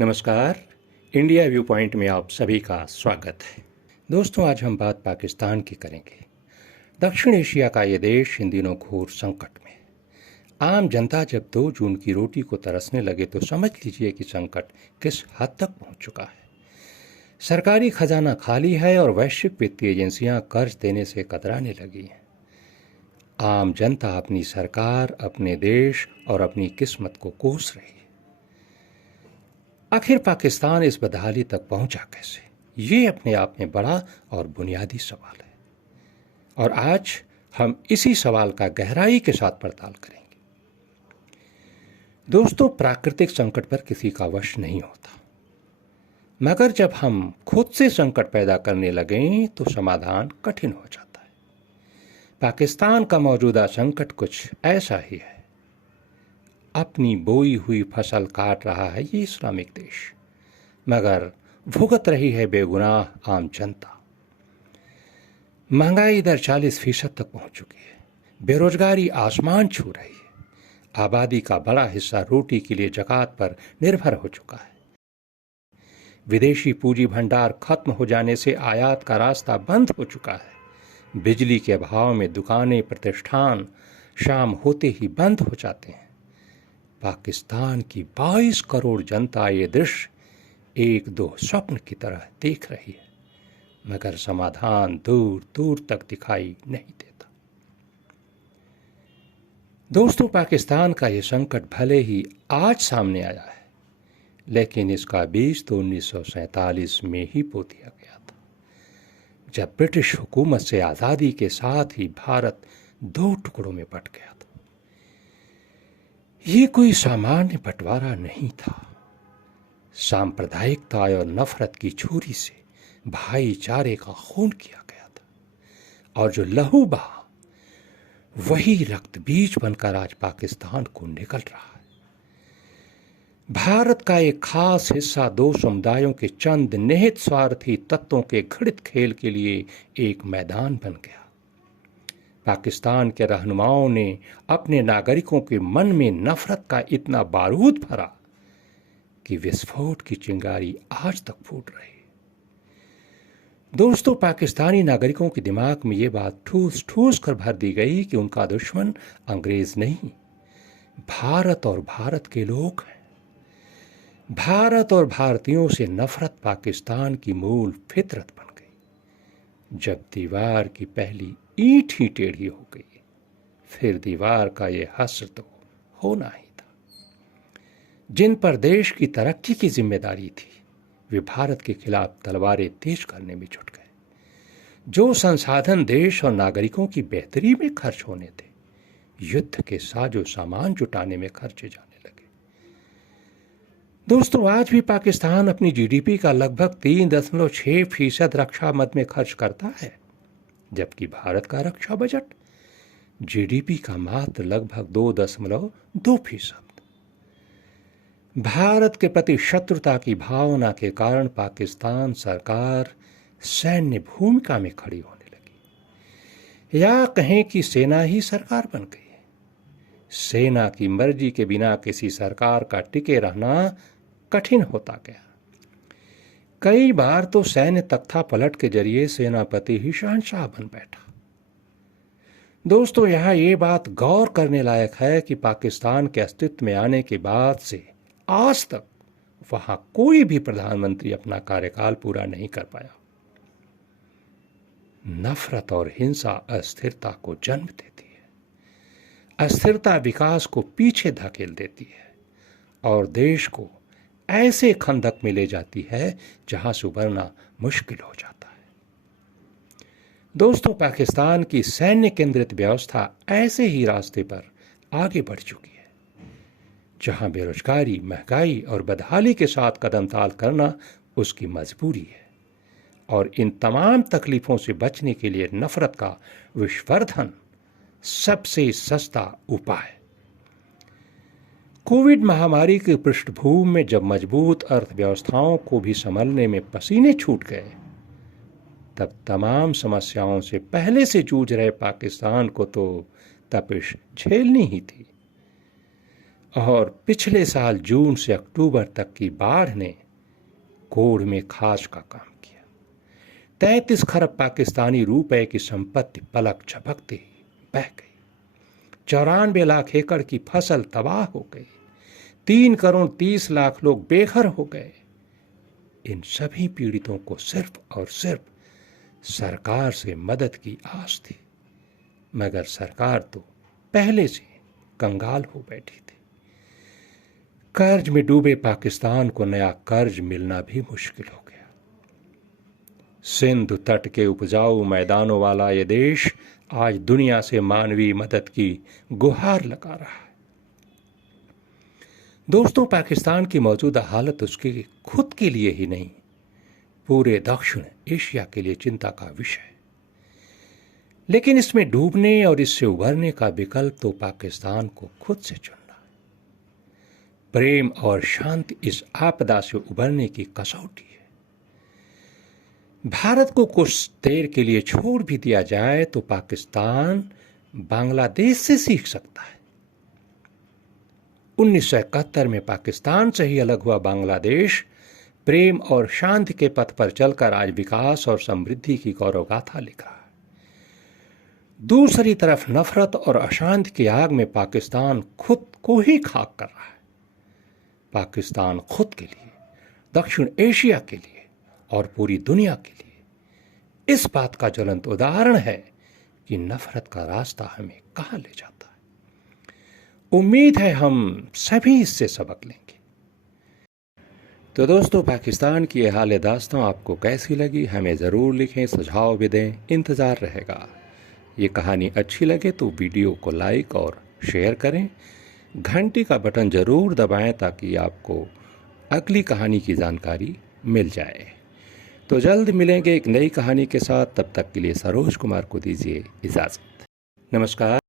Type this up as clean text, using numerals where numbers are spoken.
नमस्कार। India view point में आप सभी का स्वागत है। दोस्तों, आज हम बात पाकिस्तान की करेंगे। दक्षिण एशिया का ये देश इन दिनों घोर संकट में है। आम जनता जब 2 जून की रोटी को तरसने लगे तो समझ लीजिए कि संकट किस हद तक पहुंच चुका है। सरकारी खजाना खाली है और वैश्विक वित्तीय एजेंसियां कर्ज देने से कतराने लगी हैं। आम जनता अपनी सरकार, अपने देश और अपनी किस्मत को कोस रही है। आखिर पाकिस्तान इस बदहाली तक पहुंचा कैसे? ये अपने आप में बड़ा और बुनियादी सवाल है और आज हम इसी सवाल का गहराई के साथ पड़ताल करेंगे। दोस्तों, प्राकृतिक संकट पर किसी का वश नहीं होता, मगर जब हम खुद से संकट पैदा करने लगें तो समाधान कठिन हो जाता है। पाकिस्तान का मौजूदा संकट कुछ ऐसा ही है। अपनी बोई हुई फसल काट रहा है ये इस्लामिक देश, मगर भुगत रही है बेगुनाह आम जनता। महंगाई इधर 40% तक पहुंच चुकी है। बेरोजगारी आसमान छू रही है। आबादी का बड़ा हिस्सा रोटी के लिए ज़कात पर निर्भर हो चुका है। विदेशी पूंजी भंडार खत्म हो जाने से आयात का रास्ता बंद हो चुका है। बिजली के अभाव में दुकानें, प्रतिष्ठान शाम होते ही बंद हो जाते हैं। पाकिस्तान की 22 करोड़ जनता ये दृश्य एक दो स्वप्न की तरह देख रही है, मगर समाधान दूर दूर तक दिखाई नहीं देता। दोस्तों, पाकिस्तान का ये संकट भले ही आज सामने आया है, लेकिन इसका बीज तो 1947 में ही बो दिया गया था, जब ब्रिटिश हुकूमत से आज़ादी के साथ ही भारत 2 टुकड़ों में बंट गया था। ये कोई सामान्य बंटवारा नहीं था। सांप्रदायिकता और नफरत की छुरी से भाईचारे का खून किया गया था और जो लहू बहा वही रक्त बीज बनकर आज पाकिस्तान को निकल रहा है। भारत का एक खास हिस्सा 2 समुदायों के चंद निहित स्वार्थी तत्वों के घृणित खेल के लिए एक मैदान बन गया। पाकिस्तान के रहनुमाओं ने अपने नागरिकों के मन में नफरत का इतना बारूद भरा कि विस्फोट की चिंगारी आज तक फूट रही है। दोस्तों, पाकिस्तानी नागरिकों के दिमाग में ये बात ठूस ठूस कर भर दी गई कि उनका दुश्मन अंग्रेज नहीं, भारत और भारत के लोग हैं। भारत और भारतीयों से नफरत पाकिस्तान की मूल फितरत बन गई। जब दीवार की पहली ईंट ही टेढ़ी हो गई, फिर दीवार का ये हश्र तो होना ही था। जिन पर देश की तरक्की की जिम्मेदारी थी, वे भारत के खिलाफ तलवारें तेज करने में जुट गए। जो संसाधन देश और नागरिकों की बेहतरी में खर्च होने थे, युद्ध के साजो सामान जुटाने में खर्चे जाने लगे। दोस्तों, आज भी पाकिस्तान अपनी जीडीपी का लगभग 3.6% रक्षा मद में खर्च करता है, जबकि भारत का रक्षा बजट जीडीपी का मात्र लगभग 2.2%। भारत के प्रति शत्रुता की भावना के कारण पाकिस्तान सरकार सैन्य भूमिका में खड़ी होने लगी, या कहें कि सेना ही सरकार बन गई है। सेना की मर्जी के बिना किसी सरकार का टिके रहना कठिन होता गया। कई बार तो सैन्य तख्ता पलट के जरिए सेनापति ही शहंशाह बन बैठा। दोस्तों, यहाँ ये बात गौर करने लायक है कि पाकिस्तान के अस्तित्व में आने के बाद से आज तक वहां कोई भी प्रधानमंत्री अपना कार्यकाल पूरा नहीं कर पाया। नफरत और हिंसा अस्थिरता को जन्म देती है। अस्थिरता विकास को पीछे धकेल देती है और देश को ऐसे खंदक में ले जाती है जहां से उबरना मुश्किल हो जाता है। दोस्तों, पाकिस्तान की सैन्य केंद्रित व्यवस्था ऐसे ही रास्ते पर आगे बढ़ चुकी है जहां बेरोजगारी, महंगाई और बदहाली के साथ कदम ताल करना उसकी मजबूरी है। और इन तमाम तकलीफों से बचने के लिए नफरत का विषवर्धन सबसे सस्ता उपाय। कोविड महामारी की पृष्ठभूमि में जब मजबूत अर्थव्यवस्थाओं को भी संभलने में पसीने छूट गए, तब तमाम समस्याओं से पहले से जूझ रहे पाकिस्तान को तो तपिश झेलनी ही थी। और पिछले साल जून से अक्टूबर तक की बाढ़ ने कोढ़ में खास का काम किया। 33 खरब पाकिस्तानी रुपए की संपत्ति पलक झपकते ही बह गई। 94 लाख एकड़ की फसल तबाह हो गई। 3 करोड़ 30 लाख लोग बेघर हो गए। इन सभी पीड़ितों को सिर्फ और सिर्फ सरकार से मदद की आस थी, मगर सरकार तो पहले से कंगाल हो बैठी थी। कर्ज में डूबे पाकिस्तान को नया कर्ज मिलना भी मुश्किल हो गया। सिंधु तट के उपजाऊ मैदानों वाला यह देश आज दुनिया से मानवीय मदद की गुहार लगा रहा है। दोस्तों, पाकिस्तान की मौजूदा हालत उसके खुद के लिए ही नहीं, पूरे दक्षिण एशिया के लिए चिंता का विषय है। लेकिन इसमें डूबने और इससे उभरने का विकल्प तो पाकिस्तान को खुद से चुनना है। प्रेम और शांति इस आपदा से उभरने की कसौटी है। भारत को कुछ देर के लिए छोड़ भी दिया जाए तो पाकिस्तान बांग्लादेश से सीख सकता है। 1971 में पाकिस्तान से ही अलग हुआ बांग्लादेश प्रेम और शांति के पथ पर चलकर आज विकास और समृद्धि की गौरव गाथा लिख रहा है। दूसरी तरफ नफरत और अशांति की आग में पाकिस्तान खुद को ही खाक कर रहा है। पाकिस्तान खुद के लिए, दक्षिण एशिया के लिए और पूरी दुनिया के लिए इस बात का ज्वलंत उदाहरण है कि नफरत का रास्ता हमें कहां ले जाता है। उम्मीद है हम सभी इससे सबक लेंगे। तो दोस्तों, पाकिस्तान की ये हाल दास्तां आपको कैसी लगी हमें ज़रूर लिखें, सुझाव भी दें, इंतज़ार रहेगा। ये कहानी अच्छी लगे तो वीडियो को लाइक और शेयर करें। घंटी का बटन ज़रूर दबाएं ताकि आपको अगली कहानी की जानकारी मिल जाए। तो जल्द मिलेंगे एक नई कहानी के साथ। तब तक के लिए सरोज कुमार को दीजिए इजाज़त। नमस्कार।